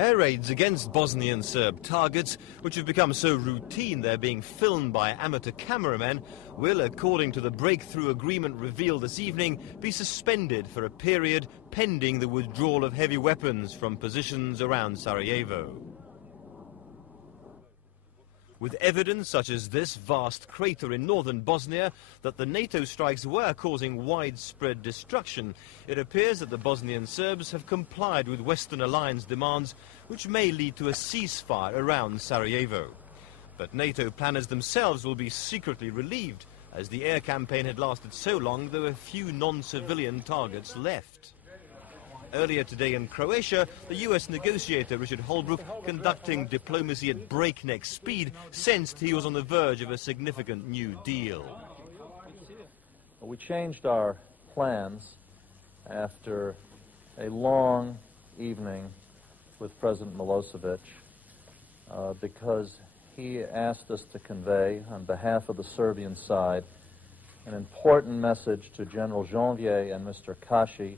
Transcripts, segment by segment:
Air raids against Bosnian Serb targets, which have become so routine they're being filmed by amateur cameramen, will, according to the breakthrough agreement revealed this evening, be suspended for a period pending the withdrawal of heavy weapons from positions around Sarajevo. With evidence such as this vast crater in northern Bosnia that the Nato strikes were causing widespread destruction, it appears that the Bosnian Serbs have complied with Western alliance demands, which may lead to a ceasefire around Sarajevo. But NATO planners themselves will be secretly relieved, as the air campaign had lasted so long there were few non-civilian targets left. Earlier today in Croatia, the US negotiator Richard Holbrooke, conducting diplomacy at breakneck speed, sensed he was on the verge of a significant new deal. We changed our plans after a long evening with President Milosevic because he asked us to convey, on behalf of the Serbian side, an important message to General Janvier and Mr. Kashi,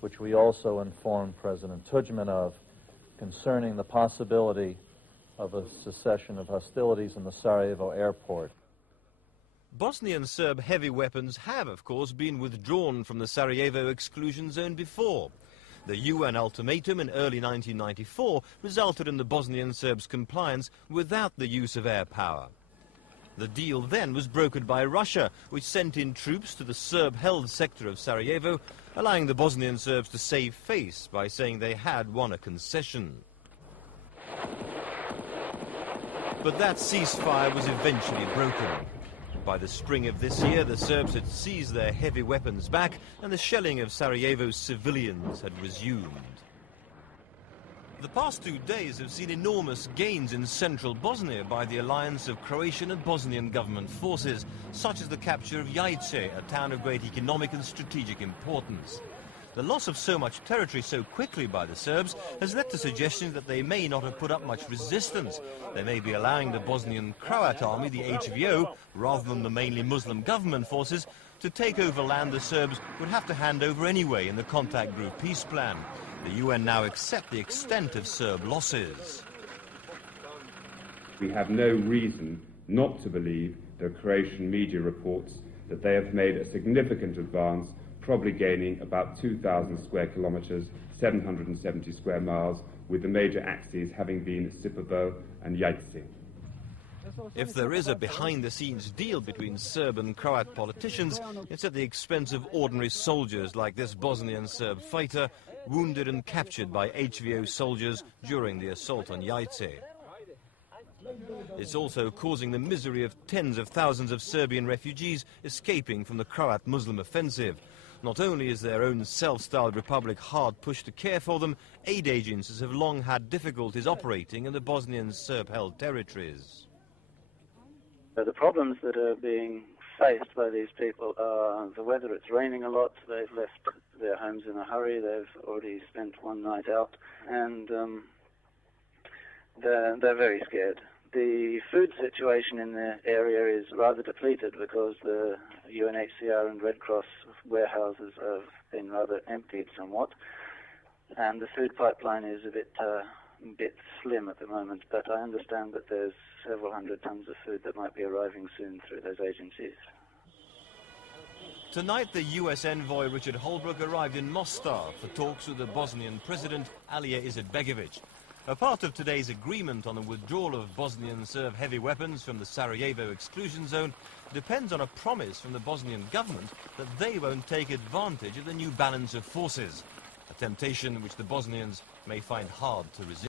which we also informed President Tudjman of, concerning the possibility of a cessation of hostilities in the Sarajevo airport. Bosnian Serb heavy weapons have, of course, been withdrawn from the Sarajevo exclusion zone before. The UN ultimatum in early 1994 resulted in the Bosnian Serbs' compliance without the use of air power. The deal then was brokered by Russia, which sent in troops to the Serb-held sector of Sarajevo, allowing the Bosnian Serbs to save face by saying they had won a concession. But that ceasefire was eventually broken. By the spring of this year, the Serbs had seized their heavy weapons back, and the shelling of Sarajevo's civilians had resumed. The past 2 days have seen enormous gains in central Bosnia by the alliance of Croatian and Bosnian government forces, such as the capture of Jajce, a town of great economic and strategic importance. The loss of so much territory so quickly by the Serbs has led to suggestions that they may not have put up much resistance. They may be allowing the Bosnian Croat army, the HVO, rather than the mainly Muslim government forces, to take over land the Serbs would have to hand over anyway in the contact group peace plan. The UN now accept the extent of Serb losses. We have no reason not to believe the Croatian media reports that they have made a significant advance, probably gaining about 2,000 square kilometres, 770 square miles, with the major axes having been Sipovo and Jajce. If there is a behind-the-scenes deal between Serb and Croat politicians, it's at the expense of ordinary soldiers like this Bosnian Serb fighter, wounded and captured by HVO soldiers during the assault on Jajce. It's also causing the misery of tens of thousands of Serbian refugees escaping from the Croat Muslim offensive. Not only is their own self-styled republic hard pushed to care for them, aid agencies have long had difficulties operating in the Bosnian Serb-held territories. The problems that are being faced by these people are the weather. It's raining a lot. They've left their homes in a hurry. They've already spent one night out, and they're very scared. The food situation in the area is rather depleted because the UNHCR and Red Cross warehouses have been rather emptied somewhat, and the food pipeline is a bit slim at the moment, but I understand that there's several hundred tons of food that might be arriving soon through those agencies. Tonight, the US envoy Richard Holbrooke arrived in Mostar for talks with the Bosnian president Alija Izetbegovic. A part of today's agreement on the withdrawal of Bosnian Serb heavy weapons from the Sarajevo exclusion zone depends on a promise from the Bosnian government that they won't take advantage of the new balance of forces, a temptation which the Bosnians may find hard to resist.